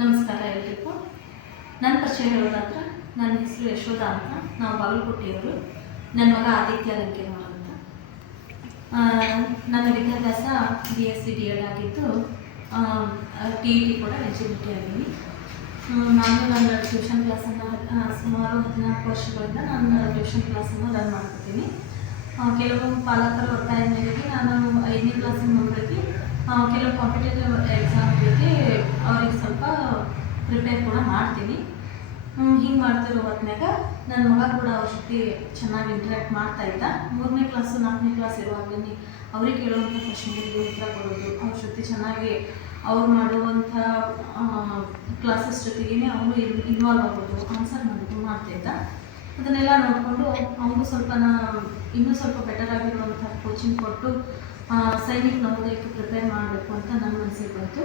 ನಮಸ್ಕಾರ ಎಲ್ಲರಿಗೂ. ನನ್ನ ಪರಿಚಯ ಹೇಳೋದಾದ್ರೆ ನನ್ನ ಹೆಸರು ಯಶೋಧ ಅಂತ. ನಾವು ಬಾಗಲಕೋಟೆಯವರು. ನನ್ನ ಮಗ ಆದಿತ್ಯ ರಂಗೇಗೌಡ ಅಂತ. ನನ್ನ ವಿದ್ಯಾಭ್ಯಾಸ BSc D.Ed ಆಗಿದ್ದು TET ಕೂಡ ಎಲಿಜಿಬಿಲಿಟಿ ಆಗಿದ್ದೀನಿ. ನಾನು ನನ್ನ ಟ್ಯೂಷನ್ ಕ್ಲಾಸನ್ನು ಸುಮಾರು 14 ವರ್ಷಗಳಿಂದ ನಾನು ಟ್ಯೂಷನ್ ಕ್ಲಾಸನ್ನು ರನ್ ಮಾಡ್ತಿದ್ದೀನಿ. ಕೆಲವು ಪಾಲಕರ ಒತ್ತಾಯ ಮೇರೆಗೆ ನಾನು 5ನೇ ಕ್ಲಾಸಿನ ಮಕ್ಕಳಿಗೆ ಕೆಲವು ಕಾಂಪಿಟೇಟಿವ್ ಎಕ್ಸಾಮ್ಗಳಿಗೆ ಅವ್ರಿಗೆ ಸ್ವಲ್ಪ ಪ್ರಿಪೇರ್ ಕೂಡ ಮಾಡ್ತೀನಿ. ಹಿಂಗೆ ಮಾಡ್ತಿರೋ ಹೊತ್ತಿನಾಗ ನನ್ನ ಮಗ ಕೂಡ ಅವ್ರ ಜೊತೆ ಚೆನ್ನಾಗಿ ಇಂಟ್ರ್ಯಾಕ್ಟ್ ಮಾಡ್ತಾಯಿದ್ದ. 3ನೇ ಕ್ಲಾಸು 4ನೇ ಕ್ಲಾಸ್ ಇರುವಾಗಲೇ ಅವ್ರಿಗೆ ಕೇಳುವಂಥ ಪ್ರಶ್ನೆಗಳಿಗೆ ಉತ್ತರ ಕೊಡೋದು, ಅವ್ರ ಜೊತೆ ಚೆನ್ನಾಗಿ ಅವ್ರು ಮಾಡುವಂಥ ಕ್ಲಾಸಸ್ ಜೊತೆಗೇ ಅವರು ಇನ್ವಾಲ್ವ್ ಆಗೋದು, ಆನ್ಸರ್ ಮಾಡೋದು ಮಾಡ್ತಾಯಿದ್ದ. ಅದನ್ನೆಲ್ಲ ನೋಡಿಕೊಂಡು ಅವನಿಗೂ ಸ್ವಲ್ಪ ಇನ್ನೂ ಸ್ವಲ್ಪ ಬೆಟರ್ ಆಗಿರುವಂಥ ಕೋಚಿಂಗ್ ಕೊಟ್ಟು ಸೈನಿಕ್ ನವೋದಯಕ್ಕೆ ಪ್ರಿಪೇರ್ ಮಾಡಬೇಕು ಅಂತ ನನ್ನ ಮನಸ್ಸಿಗೆ ಬಂತು.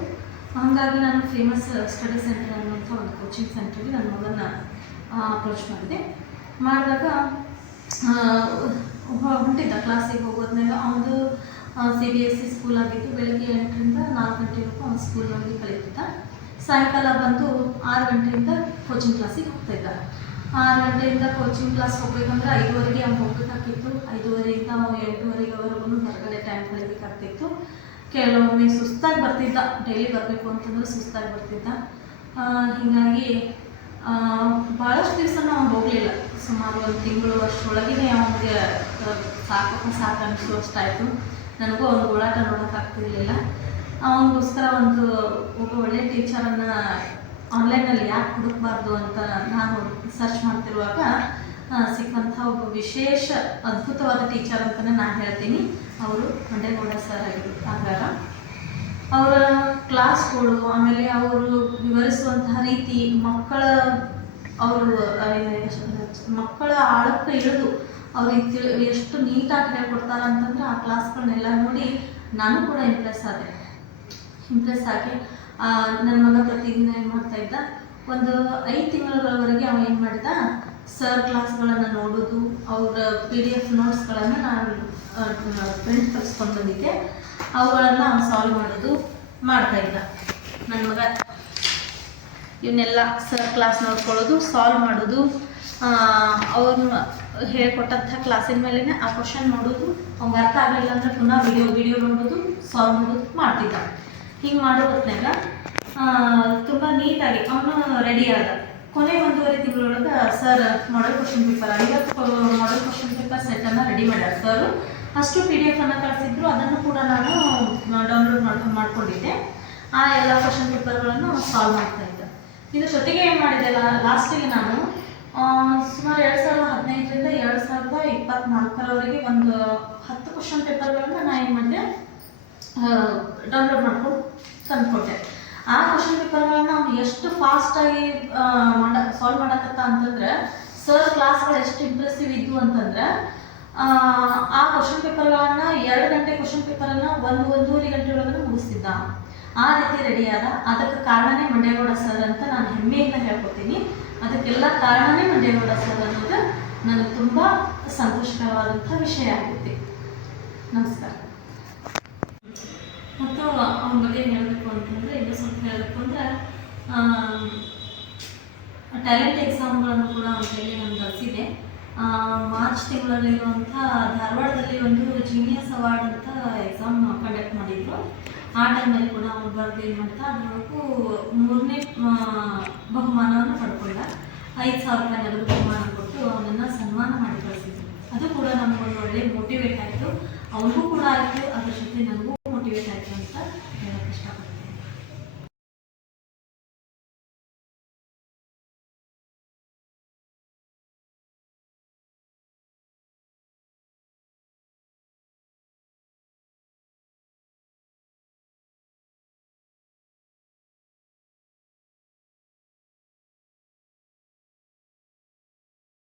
ಹಾಗಾಗಿ ನಾನು ಫೇಮಸ್ ಸ್ಟಡಿ ಸೆಂಟರ್ ಅನ್ನುವಂಥ ಒಂದು ಕೋಚಿಂಗ್ ಸೆಂಟ್ರಿಗೆ ನನ್ನ ಮಗನ ಅಪ್ರೋಚ್ ಮಾಡಿದಾಗ ಹೊಂಟಿದ್ದ ಕ್ಲಾಸಿಗೆ ಹೋಗೋದ್ನಾಗ ಅವನು CBSE ಸ್ಕೂಲ್ ಆಗಿದ್ದು ಬೆಳಗ್ಗೆ 8ರಿಂದ 4 ಗಂಟೆವರೆಗೂ ಅವ್ನು ಸ್ಕೂಲ್ನಲ್ಲಿ ಕಲಿತಿದ್ದ. ಸಾಯಂಕಾಲ ಬಂದು 6 ಗಂಟೆಯಿಂದ ಕೋಚಿಂಗ್ ಕ್ಲಾಸಿಗೆ ಹೋಗ್ತಾಯಿದ್ದ. 6 ಗಂಟೆಯಿಂದ ಕೋಚಿಂಗ್ ಕ್ಲಾಸ್ ಹೋಗ್ಬೇಕಂದ್ರೆ 5:30ಗೆ ಅವ್ನು ಹೋಗ್ಬೇಕಾಗಿತ್ತು. 5:30ಯಿಂದ 8:30ವರೆಗೂ ಹೊರಗಡೆ ಟೈಮ್ ಕಳಿಬೇಕಾಗ್ತಿತ್ತು. ಕೆಲವೊಮ್ಮೆ ಸುಸ್ತಾಗಿ ಬರ್ತಿದ್ದ. ಡೈಲಿ ಬರಬೇಕು ಅಂತಂದ್ರೆ ಸುಸ್ತಾಗಿ ಬರ್ತಿದ್ದ. ಹೀಗಾಗಿ ಭಾಳಷ್ಟು ದಿವಸ ಅವ್ನು ಹೋಗಲಿಲ್ಲ. ಸುಮಾರು 1 ತಿಂಗಳು ಅಷ್ಟರೊಳಗೇ ಅವನಿಗೆ ಸಾಕು ಅನಿಸುವಷ್ಟಾಯಿತು. ನನಗೂ ಅವ್ನು ಓಡಾಟ ನೋಡೋಕ್ಕಾಗ್ತಿರ್ಲಿಲ್ಲ. ಅವನಿಗೋಸ್ಕರ ಒಬ್ಬ ಒಳ್ಳೆಯ ಟೀಚರನ್ನು ಆನ್ಲೈನಲ್ಲಿ ಯಾಕೆ ಹುಡುಕಬಾರ್ದು ಅಂತ ನಾನು ಸರ್ಚ್ ಮಾಡ್ತಿರುವಾಗ ಸಿಕ್ಕಂಥ ಒಬ್ಬ ವಿಶೇಷ ಅದ್ಭುತವಾದ ಟೀಚರ್ ಅಂತಲೇ ನಾನು ಹೇಳ್ತೀನಿ. ಅವರು ಮಂಡೇಗೌಡ ಸರ್ ಆಗಿದ್ದಾರೆ. ಅವರ ಕ್ಲಾಸ್ಗಳು, ಆಮೇಲೆ ಅವರು ವಿವರಿಸುವಂತಹ ರೀತಿ, ಮಕ್ಕಳ ಆಳಕ್ಕೆ ಇಳಿದು ಅವ್ರಿಗೆ ಎಷ್ಟು ನೀಟಾಗಿ ಹೇಳ್ಕೊಡ್ತಾರೆ ಅಂತಂದ್ರೆ ಆ ಕ್ಲಾಸ್ಗಳನ್ನೆಲ್ಲ ನೋಡಿ ನಾನು ಕೂಡ ಇಂಪ್ರೆಸ್ ಆಗಿ ನನ್ನ ಮಗ ಪ್ರತಿದಿನ ಏನು ಮಾಡ್ತಾಯಿದ್ದ, ಒಂದು 5 ತಿಂಗಳವರೆಗೆ ಅವ ಏನು ಮಾಡಿದ, ಸರ್ ಕ್ಲಾಸ್ಗಳನ್ನು ನೋಡೋದು, ಅವರ PDF ನೋಟ್ಸ್ಗಳನ್ನು ನಾನು ಪ್ರಿಂಟ್ ತರಿಸ್ಕೊಂಡು ಬಂದಿದ್ದೆ, ಅವುಗಳನ್ನು ಅವ್ನು ಸಾಲ್ವ್ ಮಾಡೋದು ಮಾಡ್ತಾಯಿದ್ದ. ನನ್ನ ಮಗ ಇವನ್ನೆಲ್ಲ ಸರ್ ಕ್ಲಾಸ್ ನೋಡ್ಕೊಳ್ಳೋದು, ಸಾಲ್ವ್ ಮಾಡೋದು, ಅವ್ರನ್ನ ಹೇಳ್ಕೊಟ್ಟಂಥ ಕ್ಲಾಸಿನ ಮೇಲೇ ಆ ಕ್ವಶನ್ ನೋಡೋದು, ಅವ್ನಿಗೆ ಅರ್ಥ ಆಗಲಿಲ್ಲ ಅಂದರೆ ಪುನಃ ವಿಡಿಯೋ ನೋಡೋದು, ಸಾಲ್ವ್ ಮಾಡೋದು ಮಾಡ್ತಿದ್ದ. ಹಿಂಗೆ ಮಾಡೋ ಹೊತ್ತಿನಾಗ ತುಂಬ ನೀಟಾಗಿ ಅವನು ರೆಡಿ ಆದ. ಕೊನೆ 1.5 ತಿಂಗಳೊಳಗೆ sir model question paper 50 model question paper ಸೆಟ್ಟನ್ನು ರೆಡಿ ಮಾಡ್ಯಾರ ಸರ್. ಅಷ್ಟು PDF ಅನ್ನು ಕಳಿಸಿದ್ರು. ಅದನ್ನು ಕೂಡ ನಾನು ಡೌನ್ಲೋಡ್ ಮಾಡ್ಕೊಂಡಿದ್ದೆ. ಆ ಎಲ್ಲ ಕ್ವಶನ್ ಪೇಪರ್ಗಳನ್ನು ಸಾಲ್ವ್ ಮಾಡ್ತಾಯಿದ್ದೆ. ಇದ್ರ ಜೊತೆಗೆ ಏನು ಮಾಡಿದೆ, ಲಾಸ್ಟಿಗೆ ನಾನು ಸುಮಾರು 2015ರಿಂದ 2024ರವರೆಗೆ ಒಂದು 10 ಕ್ವಶನ್ ಪೇಪರ್ಗಳನ್ನು ನಾನು ಏನು ಮಾಡಿದೆ, ಡೌನ್ಲೋಡ್ ಮಾಡ್ಕೊಂಡು ತಂದುಕೊಟ್ಟೆ. ಆ ಕ್ವಶನ್ ಪೇಪರ್ಗಳನ್ನ ಅವ್ನು ಎಷ್ಟು ಫಾಸ್ಟಾಗಿ ಸಾಲ್ವ್ ಮಾಡಕತ್ತ ಅಂತಂದ್ರೆ, ಸರ್ ಕ್ಲಾಸ್ಗಳು ಎಷ್ಟು ಇಂಪ್ರೆಸಿವ್ ಇದ್ವು ಅಂತಂದ್ರೆ, ಆ ಕ್ವಶನ್ ಪೇಪರ್ಗಳನ್ನು 2 ಗಂಟೆ ಕ್ವಶನ್ ಪೇಪರನ್ನು 1-1.5 ಗಂಟೆ ಒಳಗೆ ಮುಗಿಸ್ತಿದ್ದ. ಆ ರೀತಿ ರೆಡಿ ಆದ. ಅದಕ್ಕೆ ಕಾರಣನೇ ಮಂಡೇಗೌಡ ಸರ್ ಅಂತ ನಾನು ಹೆಮ್ಮೆಯಿಂದ ಹೇಳ್ಕೊತೀನಿ. ಅದಕ್ಕೆಲ್ಲ ಕಾರಣನೇ ಮಂಡೇಗೌಡ ಸರ್ ಅನ್ನೋದು ನನಗೆ ತುಂಬ ಸಂತೋಷಕರವಾದಂಥ ವಿಷಯ ಆಗುತ್ತೆ. ನಮಸ್ಕಾರ. ಮತ್ತು ಅವನ ಬಗ್ಗೆ ಹೇಳಬೇಕು ಅಂತಂದರೆ, ಇನ್ನೂ ಸ್ವಲ್ಪ ಹೇಳಬೇಕು ಅಂದರೆ, ಟ್ಯಾಲೆಂಟ್ ಎಕ್ಸಾಮ್ಗಳನ್ನು ಕೂಡ ಅವನ ಕೈಲಿ ನಾನು ಬಳಸಿದೆ. ಮಾರ್ಚ್ ತಿಂಗಳಲ್ಲಿರುವಂಥ ಧಾರವಾಡದಲ್ಲಿ ಒಂದು ಜೀನಿಯಸ್ ಅವಾರ್ಡ್ ಅಂತ ಎಕ್ಸಾಮ್ ಕಂಡಕ್ಟ್ ಮಾಡಿದ್ರು. ಆ ಟೈಮಲ್ಲಿ ಕೂಡ ಅವ್ನು ಬರೆದು ಏನು ಮಾಡ್ತಾ ಅದರೊಳಗೂ 3ನೇ ಬಹುಮಾನವನ್ನು ಪಡ್ಕೊಂಡ. 5,000 ರೂಪಾಯಿ ನಗದು ಬಹುಮಾನ ಕೊಟ್ಟು ಅವನನ್ನು ಸನ್ಮಾನ ಮಾಡಿ ಕಳಿಸಿದ್ರು. ಅದು ಕೂಡ ನಮಗೊಂದು ಒಳ್ಳೆ ಮೋಟಿವೇಟ್ ಆಯಿತು. ಅವನಿಗೂ ಕೂಡ ಆಯಿತು,